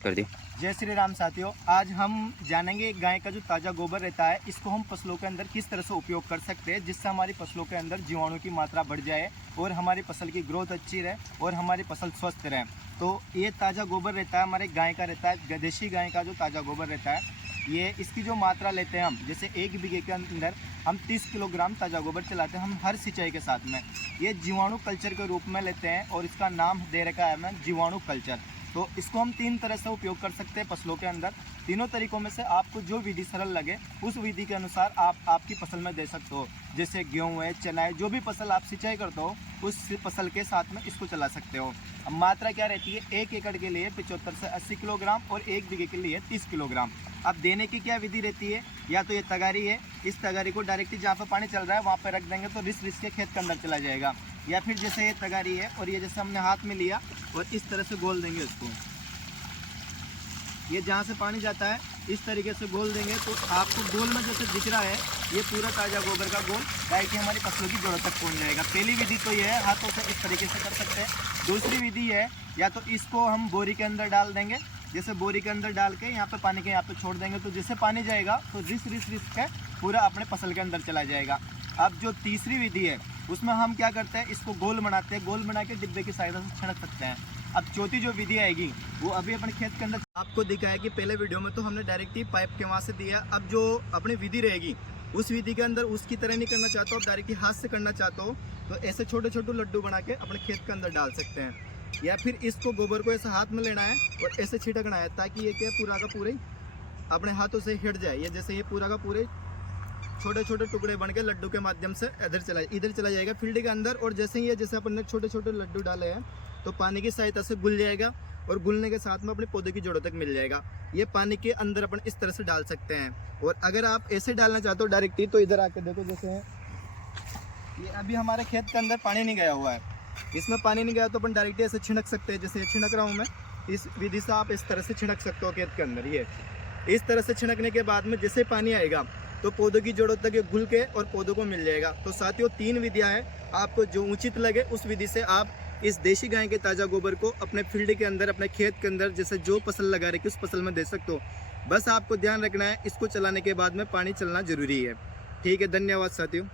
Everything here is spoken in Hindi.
कर दी। जय श्री राम साथियों, आज हम जानेंगे गाय का जो ताज़ा गोबर रहता है इसको हम फसलों के अंदर किस तरह से उपयोग कर सकते हैं जिससे हमारी फसलों के अंदर जीवाणु की मात्रा बढ़ जाए और हमारी फसल की ग्रोथ अच्छी रहे और हमारी फसल स्वस्थ रहे। तो ये ताज़ा गोबर रहता है हमारे गाय का रहता है, देशी गाय का जो ताज़ा गोबर रहता है ये इसकी जो मात्रा लेते हैं हम, जैसे 1 बीघे के अंदर हम 30 किलोग्राम ताज़ा गोबर चलाते हैं हम हर सिंचाई के साथ में। ये जीवाणु कल्चर के रूप में लेते हैं और इसका नाम दे रखा है हमें जीवाणु कल्चर। तो इसको हम 3 तरह से उपयोग कर सकते हैं फसलों के अंदर। तीनों तरीकों में से आपको जो विधि सरल लगे उस विधि के अनुसार आप आपकी फसल में दे सकते हो। जैसे गेहूँ है, चना है, जो भी फसल आप सिंचाई करते हो उस फसल के साथ में इसको चला सकते हो। अब मात्रा क्या रहती है, 1 एकड़ के लिए 75 से 80 किलोग्राम और 1 बीघे के लिए 30 किलोग्राम। अब देने की क्या विधि रहती है, या तो ये तगारी है, इस तगारी को डायरेक्टली जहाँ पर पानी चल रहा है वहाँ पर रख देंगे तो रिस रिस के खेत के अंदर चला जाएगा। या फिर जैसे ये तगारी है और ये जैसे हमने हाथ में लिया और इस तरह से गोल देंगे उसको, ये जहाँ से पानी जाता है इस तरीके से गोल देंगे तो आपको गोल में जैसे दिख रहा है ये पूरा ताज़ा गोबर का गोल गाय की हमारी फसलों की जड़ों तक पहुँच जाएगा। पहली विधि तो ये है, हाथों से इस तरीके से कर सकते हैं। दूसरी विधि है, या तो इसको हम बोरी के अंदर डाल देंगे, जैसे बोरी के अंदर डाल के यहाँ पे पानी के यहाँ पे छोड़ देंगे तो जैसे पानी जाएगा तो रिस रिस रिस के पूरा अपने फसल के अंदर चला जाएगा। अब जो तीसरी विधि है उसमें हम क्या करते हैं, इसको गोल बनाते हैं, गोल बना के डिब्बे की सहायता से छिड़क सकते हैं। अब चौथी जो विधि आएगी वो अभी अपने खेत के अंदर आपको दिखाया कि पहले वीडियो में तो हमने डायरेक्ट ही पाइप के वहाँ से दिया। अब जो अपनी विधि रहेगी उस विधि के अंदर उसकी तरह नहीं करना चाहते हो, आप डायरेक्टली हाथ से करना चाहते हो तो ऐसे छोटे छोटे लड्डू बना के अपने खेत के अंदर डाल सकते हैं। या फिर इसको गोबर को ऐसे हाथ में लेना है और ऐसे छिड़कना है ताकि ये क्या पूरा का पूरे अपने हाथों से हिट जाए। ये जैसे ये पूरा का पूरे छोटे छोटे टुकड़े बन के लड्डू के माध्यम से इधर चला जाएगा फील्ड के अंदर। और जैसे ही जैसे अपन ने छोटे छोटे लड्डू डाले हैं तो पानी की सहायता से घुल जाएगा और घुलने के साथ में अपने पौधे की जड़ों तक मिल जाएगा। ये पानी के अंदर अपन इस तरह से डाल सकते हैं। और अगर आप ऐसे डालना चाहते हो डायरेक्टली तो इधर आकर देखो, जैसे ये अभी हमारे खेत के अंदर पानी नहीं गया हुआ है, इसमें पानी नहीं गया तो अपन डायरेक्टली ऐसे छिड़क सकते हैं। जैसे छिड़क रहा हूँ मैं, इस विधि से आप इस तरह से छिड़क सकते हो खेत के अंदर। ये इस तरह से छिड़कने के बाद में जैसे पानी आएगा तो पौधों की जड़ों तक ये घुल के और पौधों को मिल जाएगा। तो साथियों 3 विधियां हैं, आपको जो उचित लगे उस विधि से आप इस देशी गाय के ताज़ा गोबर को अपने फील्ड के अंदर, अपने खेत के अंदर जैसे जो फसल लगा रहे उस फसल में दे सकते हो। बस आपको ध्यान रखना है इसको चलाने के बाद में पानी चलना जरूरी है। ठीक है, धन्यवाद साथियों।